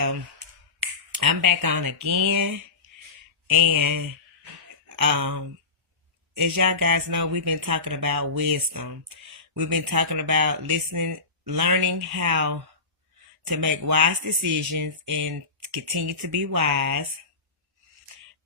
So I'm back on again, and as y'all guys know, we've been talking about wisdom. We've been talking about learning how to make wise decisions and continue to be wise.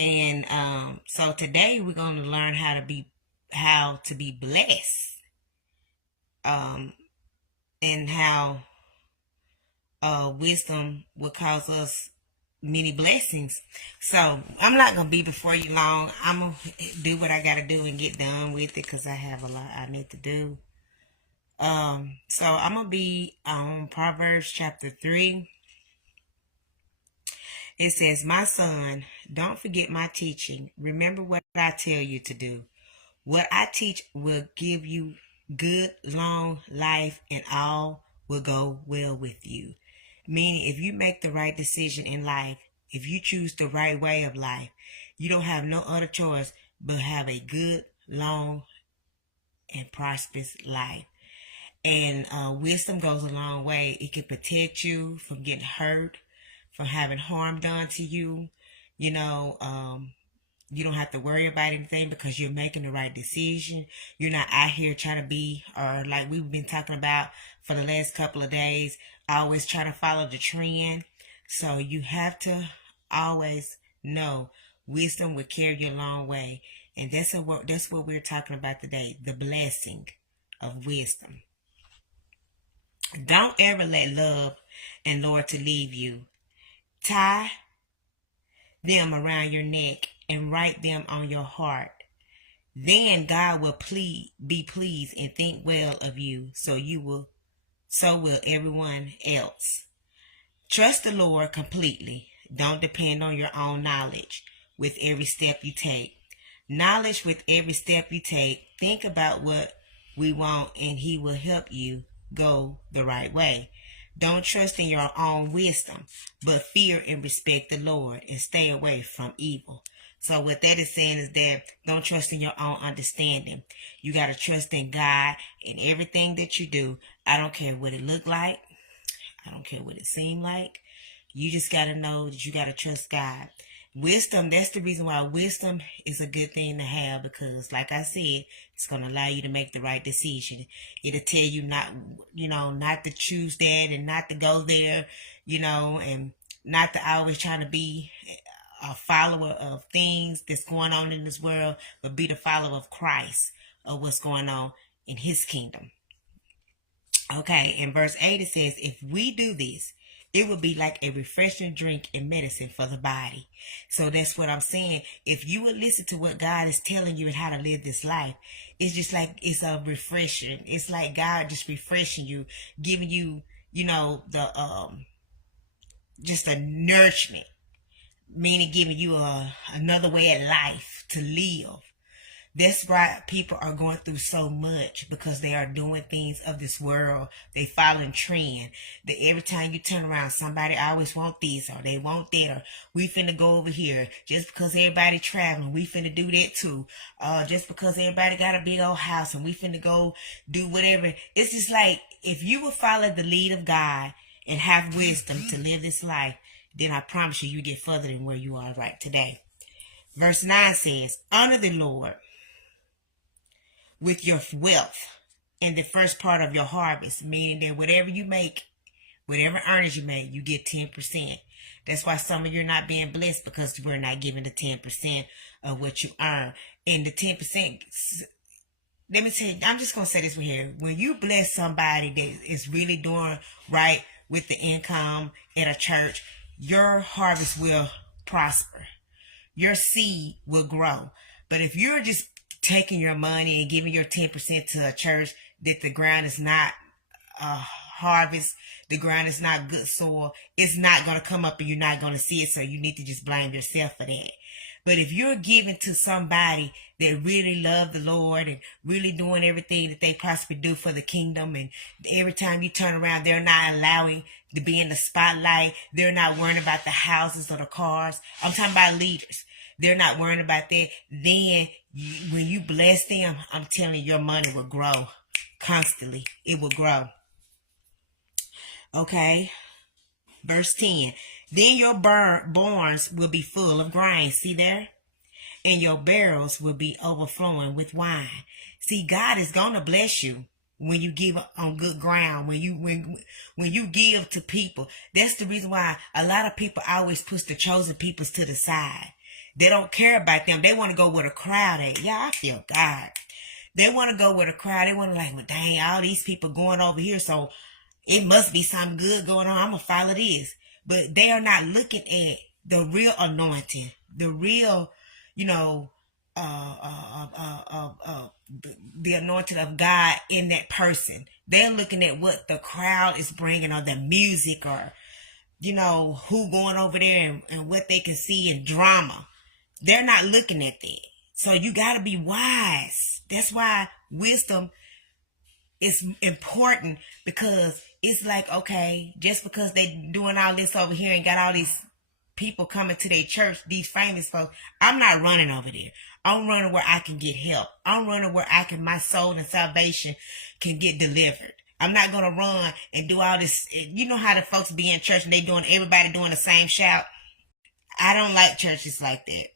And so today we're going to learn how to be blessed, and how wisdom will cause us many blessings. So I'm not gonna be before you long. I'm gonna do what I gotta do and get done with it because I have a lot I need to do. So I'm gonna be on Proverbs chapter 3. It says, "My son, don't forget my teaching. Remember what I tell you to do. What I teach will give you good long life, and all will go well with you." Meaning, if you make the right decision in life, if you choose the right way of life, you don't have no other choice but have a good, long, and prosperous life. And wisdom goes a long way. It can protect you from getting hurt, from having harm done to you. You know, you don't have to worry about anything because you're making the right decision. You're not out here trying to be, or like we've been talking about for the last couple of days, always trying to follow the trend. So you have to always know wisdom will carry you a long way. And that's what we're talking about today, the blessing of wisdom. Don't ever let love and loyalty leave you. Tie them around your neck and write them on your heart. Then God will be pleased and think well of you, so will everyone else. Trust the Lord completely. Don't depend on your own knowledge with every step you take. Knowledge with every step you take. Think about what we want, and He will help you go the right way. Don't trust in your own wisdom, but fear and respect the Lord and stay away from evil. So what that is saying is that don't trust in your own understanding. You got to trust in God in everything that you do. I don't care what it look like. I don't care what it seem like. You just got to know that you got to trust God. Wisdom, that's the reason why wisdom is a good thing to have, because like I said, it's going to allow you to make the right decision. It'll tell you not to choose that and not to go there, and not to always try to be a follower of things that's going on in this world, but be the follower of Christ, of what's going on in His kingdom. Okay, in verse 8 it says, "If we do this, it will be like a refreshing drink and medicine for the body." So that's what I'm saying. If you would listen to what God is telling you and how to live this life, it's just like it's a refreshing. It's like God just refreshing you, giving you, the just a nourishment, meaning giving you another way of life to live. That's why people are going through so much, because they are doing things of this world. They following trend. That every time you turn around, somebody always want this, or they want that, or we finna go over here. Just because everybody traveling, we finna do that too. Just because everybody got a big old house and we finna go do whatever. It's just like, if you will follow the lead of God and have wisdom to live this life, then I promise you get further than where you are right today. Verse 9 says, "Honor the Lord with your wealth and the first part of your harvest," meaning that whatever you make, whatever earnings you make, you get 10%. That's why some of you are not being blessed, because we're not giving the 10% of what you earn. And the 10%, let me tell you, I'm just going to say this right here. When you bless somebody that is really doing right with the income in a church, your harvest will prosper. Your seed will grow. But if you're just taking your money and giving your 10% to a church that the ground is not harvest, the ground is not good soil, it's not going to come up and you're not going to see it. So you need to just blame yourself for that. But if you're giving to somebody that really love the Lord and really doing everything that they possibly do for the kingdom, and every time you turn around, they're not allowing to be in the spotlight. They're not worrying about the houses or the cars. I'm talking about leaders. They're not worrying about that. Then when you bless them, I'm telling you, your money will grow constantly. It will grow. Okay. Verse 10. Then your barns will be full of grain. See there? And your barrels will be overflowing with wine. See, God is going to bless you when you give on good ground, when you give to people. That's the reason why a lot of people always push the chosen peoples to the side. They don't care about them. They want to go where the crowd at. Yeah, I feel God. They want to go where the crowd. They want to like, well, dang, all these people going over here, so it must be something good going on. I'm going to follow this. But they are not looking at the real anointing, the real, you know, the anointing of God in that person. They're looking at what the crowd is bringing, or the music, or, you know, who going over there, and what they can see in drama. They're not looking at that. So you got to be wise. That's why wisdom is important, because it's like, okay, just because they doing all this over here and got all these people coming to their church, these famous folks, I'm not running over there. I'm running where I can get help. I'm running where my soul and salvation can get delivered. I'm not going to run and do all this. You know how the folks be in church and everybody doing the same shout? I don't like churches like that.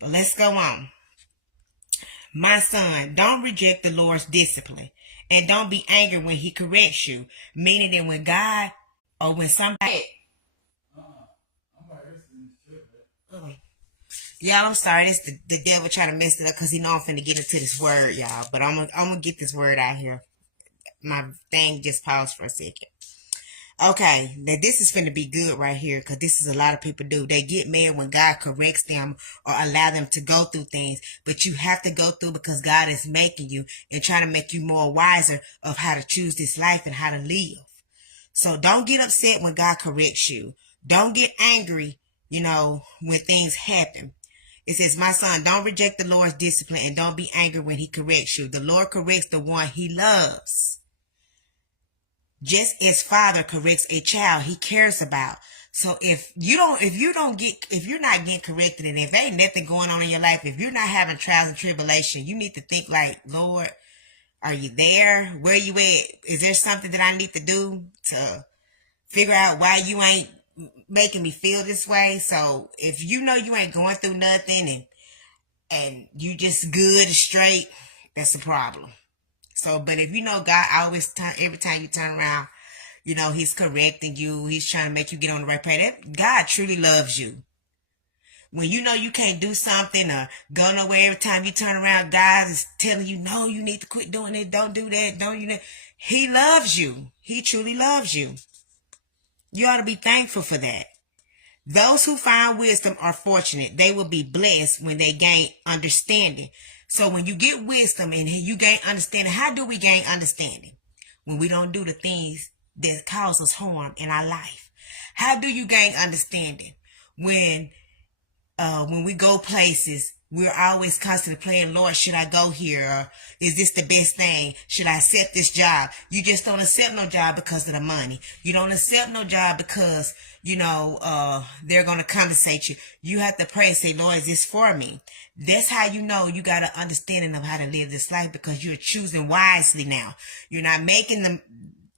But let's go on. My son, don't reject the Lord's discipline, and don't be angry when he corrects you. Meaning that when God, or when somebody... Y'all, I'm sorry. It's the devil trying to mess it up, because he know I'm finna get into this word, y'all. But I'm gonna get this word out here. My thing just paused for a second. Okay, now this is finna be good right here, because this is a lot of people do. They get mad when God corrects them or allow them to go through things. But you have to go through, because God is making you and trying to make you more wiser of how to choose this life and how to live. So don't get upset when God corrects you. Don't get angry, you know, when things happen. It says, my son, don't reject the Lord's discipline, and don't be angry when he corrects you. The Lord corrects the one he loves. Just as father corrects a child he cares about. So if you're not getting corrected, and if ain't nothing going on in your life, if you're not having trials and tribulation, you need to think like, Lord, are you there? Where you at? Is there something that I need to do to figure out why you ain't making me feel this way? So if you know you ain't going through nothing, and you just good and straight, that's a problem. So, but if you know God always, every time you turn around, you know, he's correcting you. He's trying to make you get on the right path. God truly loves you. When you know you can't do something or go nowhere, every time you turn around, God is telling you, no, you need to quit doing it. Don't do that. Don't you know? He loves you. He truly loves you. You ought to be thankful for that. Those who find wisdom are fortunate. They will be blessed when they gain understanding. So when you get wisdom and you gain understanding, how do we gain understanding? When we don't do the things that cause us harm in our life. How do you gain understanding? When we go places, we're always constantly playing, Lord, should I go here? Or is this the best thing? Should I accept this job? You just don't accept no job because of the money. You don't accept no job because, you know, they're going to compensate you. You have to pray and say, Lord, is this for me? That's how you know you got an understanding of how to live this life, because you're choosing wisely now. You're not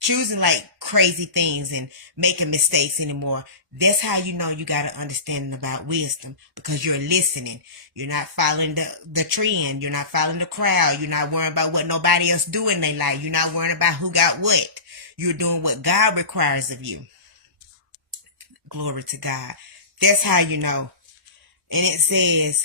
choosing like crazy things and making mistakes anymore. That's how you know you got an understanding about wisdom, because you're listening. You're not following the trend. You're not following the crowd. You're not worrying about what nobody else do in their life. You're not worrying about who got what. You're doing what God requires of you. Glory to God. That's how you know. And it says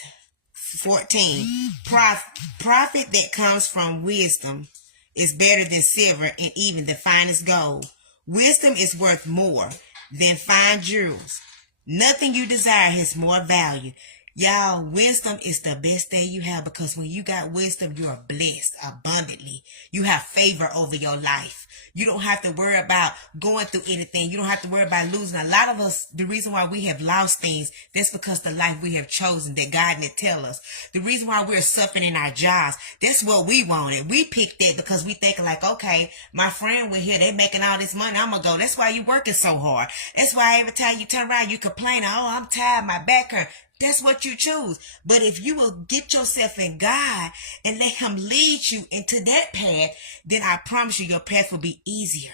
14, profit that comes from wisdom is better than silver and even the finest gold. Wisdom is worth more than fine jewels. Nothing you desire has more value. Y'all, wisdom is the best thing you have, because when you got wisdom, you are blessed abundantly. You have favor over your life. You don't have to worry about going through anything. You don't have to worry about losing. A lot of us, the reason why we have lost things, that's because the life we have chosen that God didn't tell us. The reason why we're suffering in our jobs, that's what we wanted. We picked that because we think like, okay, my friend we're here, they making all this money, I'm going to go. That's why you working so hard. That's why every time you turn around, you complain, oh, I'm tired, my back hurt. That's what you choose. But if you will get yourself in God and let him lead you into that path, then I promise you your path will be easier.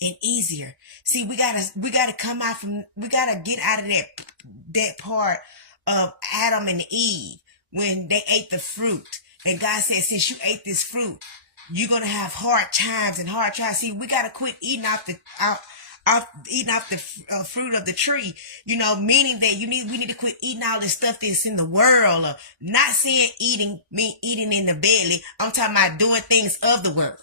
and easier. See, we gotta come out from, we gotta get out of that part of Adam and Eve when they ate the fruit. And God said, since you ate this fruit, you're gonna have hard times and hard trials. See, we gotta quit eating off the fruit of the tree, meaning that we need to quit eating all the stuff that's in the world. Not saying eating in the belly. I'm talking about doing things of the world.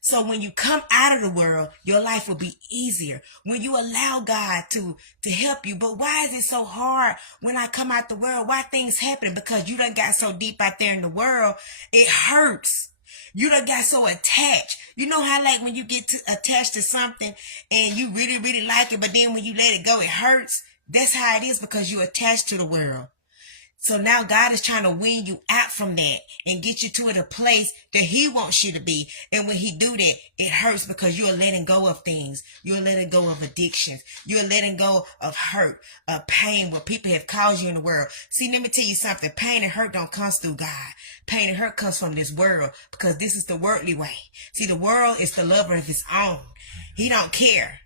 So when you come out of the world, your life will be easier. When you allow God to help you. But why is it so hard when I come out the world? Why things happen? Because you done got so deep out there in the world, it hurts. You done got so attached. You know how like when you get attached to something and you really, really like it, but then when you let it go, it hurts? That's how it is because you're attached to the world. So now God is trying to wean you out from that and get you to a place that he wants you to be. And when he do that, it hurts because you're letting go of things. You're letting go of addictions. You're letting go of hurt, of pain, what people have caused you in the world. See, let me tell you something. Pain and hurt don't come through God. Pain and hurt comes from this world because this is the worldly way. See, the world is the lover of his own. He don't care.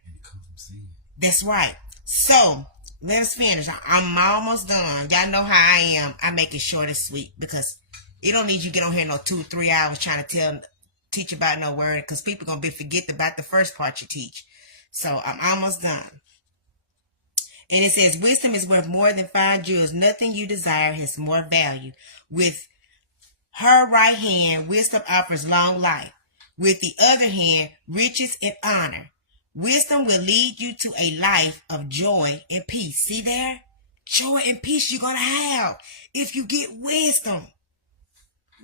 That's right. So, let us finish. I'm almost done. Y'all know how I am. I make it short and sweet because it don't need you get on here no 2-3 hours trying to teach about no word because people going to forget about the first part you teach. So I'm almost done. And it says, wisdom is worth more than fine jewels. Nothing you desire has more value. With her right hand, wisdom offers long life. With the other hand, riches and honor. Wisdom will lead you to a life of joy and peace. See there? Joy and peace you're going to have if you get wisdom.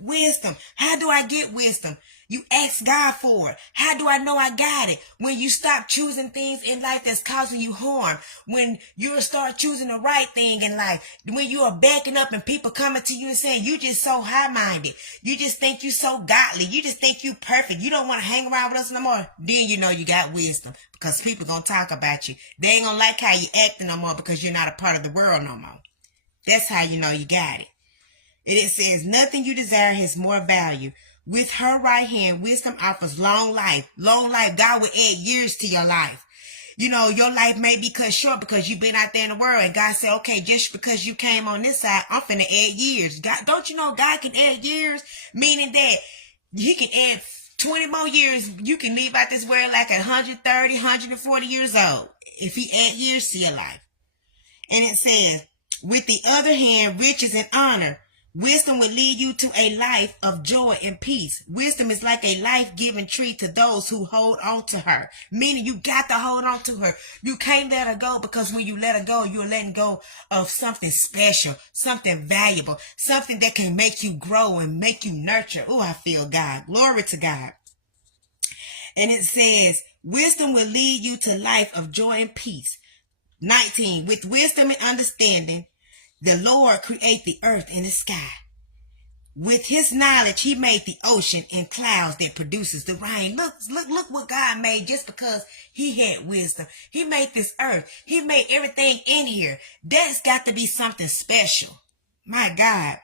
Wisdom. How do I get wisdom? You ask God for it. How do I know I got it? When you stop choosing things in life that's causing you harm. When you start choosing the right thing in life. When you are backing up and people coming to you and saying, you just so high-minded. You just think you so godly. You just think you perfect. You don't want to hang around with us no more. Then you know you got wisdom. Because people going to talk about you. They ain't going to like how you acting no more because you're not a part of the world no more. That's how you know you got it. And it says, nothing you desire has more value. With her right hand, wisdom offers long life. Long life, God will add years to your life. Your life may be cut short because you've been out there in the world. And God said, okay, just because you came on this side, I'm finna add years. God, don't you know God can add years? Meaning that he can add 20 more years. You can leave out this world like 130, 140 years old. If he add years to your life. And it says, with the other hand, riches and honor. Wisdom will lead you to a life of joy and peace. Wisdom is like a life-giving tree to those who hold on to her. Meaning you got to hold on to her. You can't let her go because when you let her go, you're letting go of something special, something valuable, something that can make you grow and make you nurture. Oh, I feel God. Glory to God. And it says, wisdom will lead you to life of joy and peace. 19. With wisdom and understanding, the Lord created the earth and the sky. With his knowledge, he made the ocean and clouds that produces the rain. Look what God made just because he had wisdom. He made this earth. He made everything in here. That's got to be something special. My God.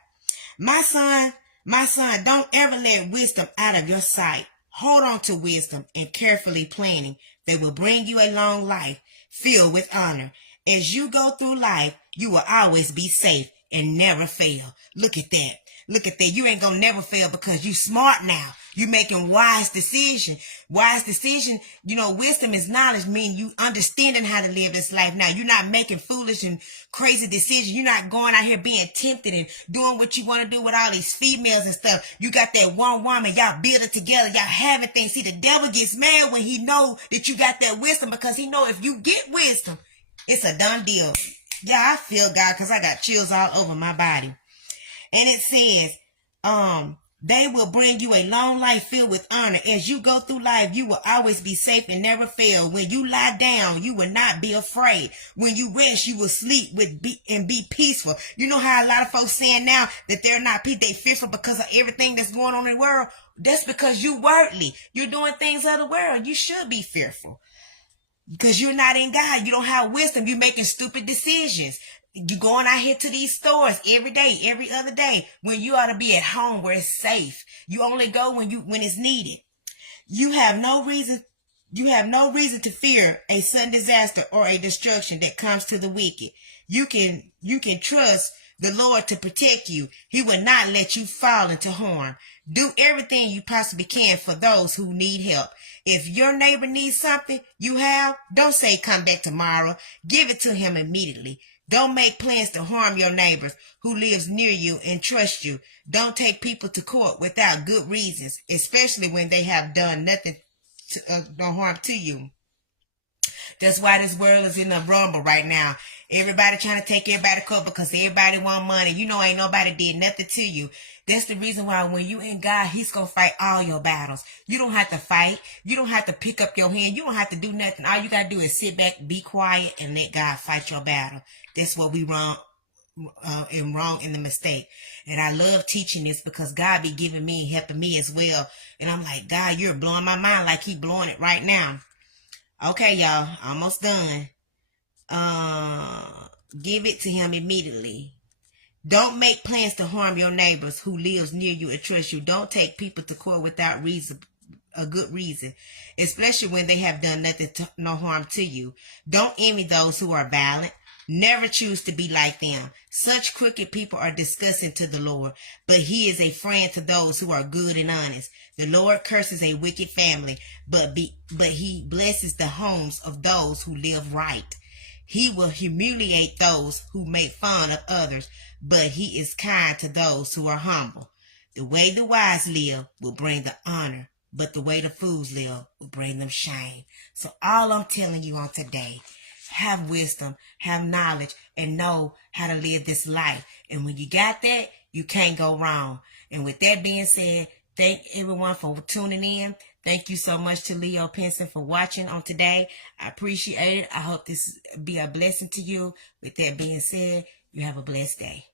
My son, don't ever let wisdom out of your sight. Hold on to wisdom and carefully planning. They will bring you a long life filled with honor. As you go through life, you will always be safe and never fail. Look at that. Look at that. You ain't gonna never fail because you smart now. You making wise decision. Wise decision, wisdom is knowledge, meaning you understanding how to live this life now. You're not making foolish and crazy decisions. You're not going out here being tempted and doing what you want to do with all these females and stuff. You got that one woman. Y'all build it together. Y'all having things. See, the devil gets mad when he know that you got that wisdom because he know if you get wisdom, it's a done deal. Yeah, I feel God because I got chills all over my body. And it says, they will bring you a long life filled with honor. As you go through life, you will always be safe and never fail. When you lie down, you will not be afraid. When you rest, you will sleep and be peaceful. You know how a lot of folks saying now that they're not peaceful, they fearful because of everything that's going on in the world? That's because you worldly. You're doing things of the world. You should be fearful. Because you're not in God. You don't have wisdom. You're making stupid decisions. You're going out here to these stores every day, every other day, when you ought to be at home where it's safe. You only go when it's needed. You have no reason You have no reason to fear a sudden disaster or a destruction that comes to the wicked. You can trust the Lord to protect you. He will not let you fall into harm. Do everything you possibly can for those who need help. If your neighbor needs something you have, don't say come back tomorrow. Give it to him immediately. Don't make plans to harm your neighbors who lives near you and trust you. Don't take people to court without good reasons, especially when they have done nothing no harm to you. That's why this world is in a rumble right now. Everybody trying to take everybody to court because everybody want money. You know, ain't nobody did nothing to you. That's the reason why when you in God, he's going to fight all your battles. You don't have to fight. You don't have to pick up your hand. You don't have to do nothing. All you got to do is sit back, be quiet, and let God fight your battle. That's what we wrong in the mistake. And I love teaching this because God be giving me and helping me as well. And I'm like, God, you're blowing my mind like he blowing it right now. Okay, y'all, almost done. Give it to him immediately. Don't make plans to harm your neighbors who lives near you and trust you. Don't take people to court without a good reason, especially when they have done no harm to you. Don't envy those who are violent. Never choose to be like them. Such crooked people are disgusting to the Lord, but he is a friend to those who are good and honest. The Lord curses a wicked family, but he blesses the homes of those who live right. He will humiliate those who make fun of others, but he is kind to those who are humble. The way the wise live will bring the honor, but the way the fools live will bring them shame. So all I'm telling you on today, have wisdom, have knowledge, and know how to live this life. And when you got that, you can't go wrong. And with that being said, thank everyone for tuning in. Thank you so much to Leo Pinson for watching on today. I appreciate it. I hope this be a blessing to you. With that being said, you have a blessed day.